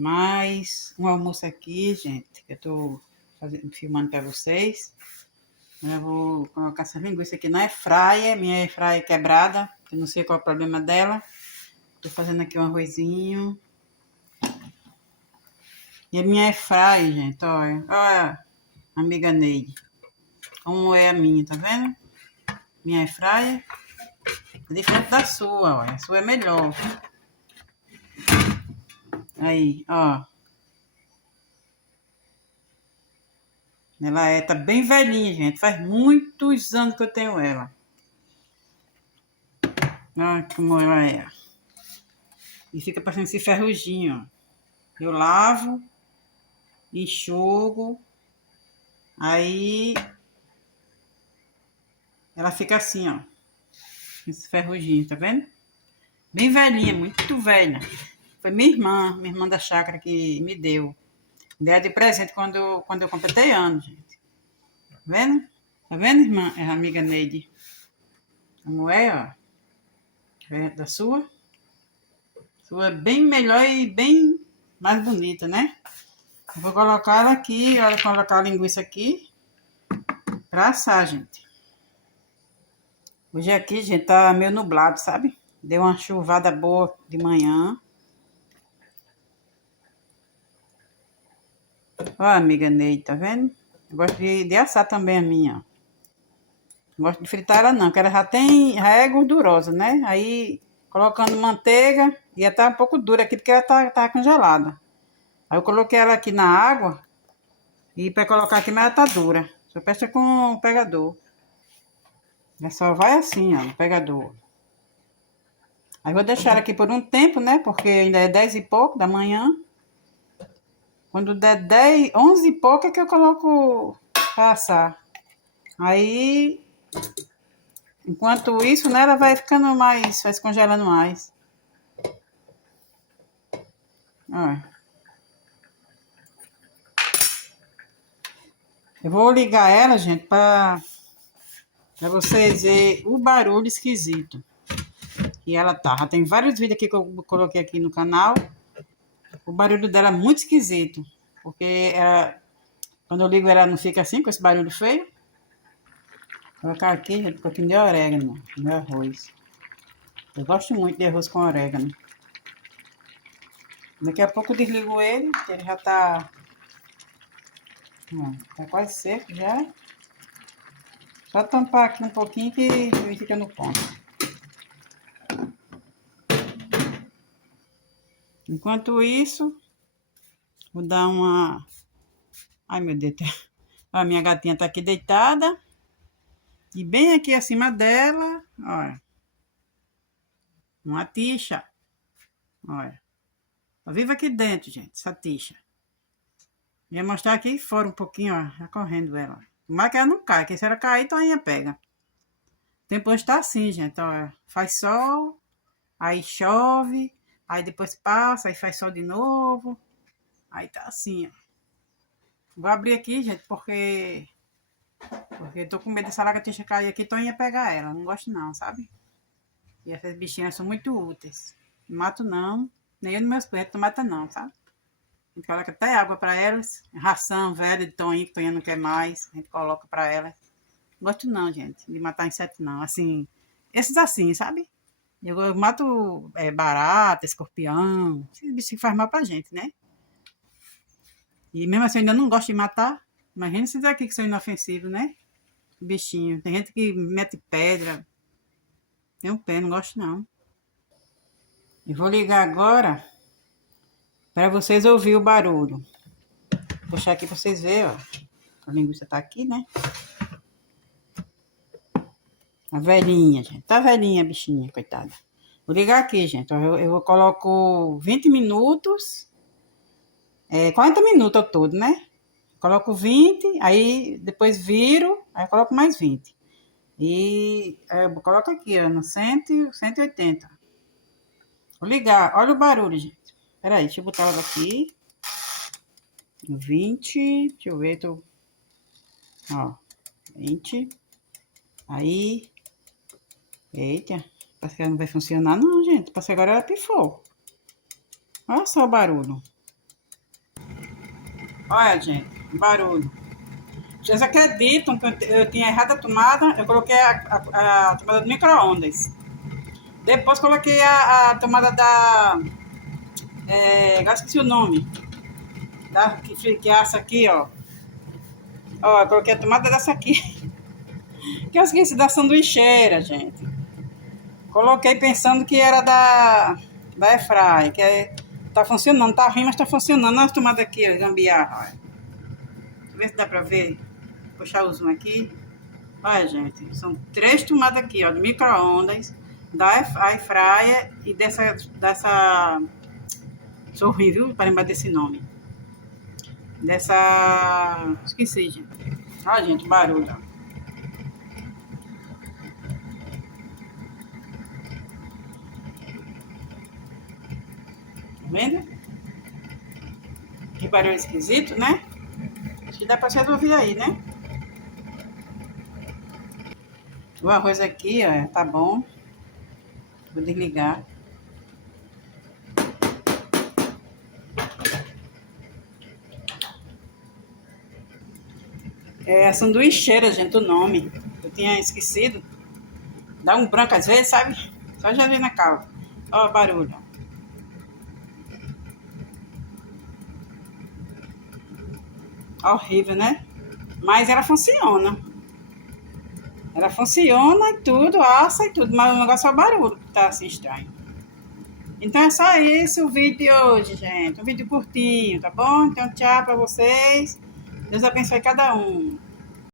mais um almoço aqui, gente, que eu tô filmando para vocês. Eu vou colocar essa linguiça aqui na airfryer, minha airfryer quebrada, que não sei qual é o problema dela. Tô fazendo aqui um arrozinho. E a minha airfryer, gente, olha, amiga Neide, como é a minha, tá vendo? Minha airfryer é diferente da sua, olha, a sua é melhor. Aí, ó. Ela tá bem velhinha, gente. Faz muitos anos que eu tenho ela. Olha como ela é. E fica parecendo esse ferruginho, ó. Eu lavo, enxugo, aí ela fica assim, ó. Esse ferruginho, tá vendo? Bem velhinha, muito velha. Foi minha irmã da chácara que me deu. Deu de presente quando eu completei anos, gente. Tá vendo? Tá vendo, irmã? É a amiga Neide. Como é, ó. É da sua? Sua é bem melhor e bem mais bonita, né? Eu vou colocar ela aqui, olha, colocar a linguiça aqui pra assar, gente. Hoje aqui, gente, tá meio nublado, sabe? Deu uma chuvada boa de manhã. Ó, amiga Neide, tá vendo? Eu gosto de assar também a minha, ó. Não gosto de fritar ela não, porque ela já é gordurosa, né? Aí, colocando manteiga, ia estar um pouco dura aqui, porque ela tá congelada. Aí eu coloquei ela aqui na água, e pra colocar aqui, mas ela tá dura. Só peça com o pegador. É só vai assim, ó, no pegador. Aí vou deixar ela aqui por um tempo, né? Porque ainda é 10 e pouco da manhã. Quando der 10, 11 e pouco é que eu coloco pra assar. Aí, enquanto isso, né, ela vai ficando mais, vai se congelando mais. Ó. Eu vou ligar ela, gente, pra vocês verem o barulho esquisito que ela tá. Já tem vários vídeos aqui que eu coloquei aqui no canal. O barulho dela é muito esquisito. Porque quando eu ligo ela não fica assim, com esse barulho feio. Vou colocar aqui, gente, um pouquinho de orégano no meu arroz. Eu gosto muito de arroz com orégano. Daqui a pouco eu desligo ele, que ele já tá... Tá quase seco já. Só tampar aqui um pouquinho que ele fica no ponto. Enquanto isso, vou dar uma... Ai, meu Deus. A minha gatinha tá aqui deitada. E bem aqui acima dela, olha. Uma tixa. Olha. Tá viva aqui dentro, gente, essa tixa. Ia mostrar aqui fora um pouquinho, ó. Já correndo ela. Mas que ela não cai, que se ela cair, Toinha pega. Depois tá assim, gente, ó. Faz sol, aí chove, aí depois passa, aí faz sol de novo. Aí tá assim, ó. Vou abrir aqui, gente, porque eu tô com medo dessa lagartixa cair aqui, Toinha pegar ela. Não gosto não, sabe? E essas bichinhas são muito úteis. Não mato não, nem eu nos meus pets não mata não, sabe? A gente coloca até água para elas, ração velha de Toinha, que Toinha não quer mais, a gente coloca para elas. Não gosto não, gente, de matar inseto não. Assim, esses assim, sabe? Eu mato barata, escorpião, esses bichos que faz mal pra gente, né? E mesmo assim eu ainda não gosto de matar. Imagina esses aqui que são inofensivos, né? Bichinho. Tem gente que mete pedra. Tem um pé, não gosto não. E vou ligar agora para vocês ouvir o barulho. Vou puxar aqui para vocês verem, ó. A linguiça tá aqui, né? A velhinha, gente. Tá velhinha a bichinha, coitada. Vou ligar aqui, gente. Eu coloco 20 minutos. 40 minutos ao todo, né? Coloco 20, aí depois viro, aí coloco mais 20. E eu coloco aqui, ó, no 100, 180. Vou ligar, olha o barulho, gente. Peraí, deixa eu botar ela aqui. 20, deixa eu ver, ó, 20. Aí, eita, parece que ela não vai funcionar não, gente. Parece que agora ela pifou. Olha só o barulho. Olha, gente, barulho. Vocês acreditam que eu tinha errado a tomada? Eu coloquei a tomada do micro-ondas. Depois coloquei a tomada da... agora esqueci o nome. Que é essa aqui, ó. Ó, eu coloquei a tomada dessa aqui. Que eu esqueci da sanduicheira, gente. Coloquei pensando que era da Airfryer, que tá funcionando. Tá ruim, mas tá funcionando. Olha a tomada aqui, ó, gambiarra. Deixa eu ver se dá pra ver. Puxar o zoom aqui. Olha, gente, são 3 tomadas aqui, ó, de micro-ondas, da Airfryer e dessa... Sou ruim, viu? Para lembrar desse nome. Esqueci, gente. Olha, gente, barulho, ó. Tá vendo? Que barulho esquisito, né? Acho que dá pra você ouvir aí, né? O arroz aqui, ó, tá bom. Vou desligar. É a sanduicheira, gente, o nome. Eu tinha esquecido. Dá um branco às vezes, sabe? Só já vi na calça. Ó o barulho. Horrível, né? Mas ela funciona. Ela funciona e tudo, assa e tudo, mas o negócio é o barulho que tá assim estranho. Então é só isso o vídeo de hoje, gente. Um vídeo curtinho, tá bom? Então tchau pra vocês. Deus abençoe cada um.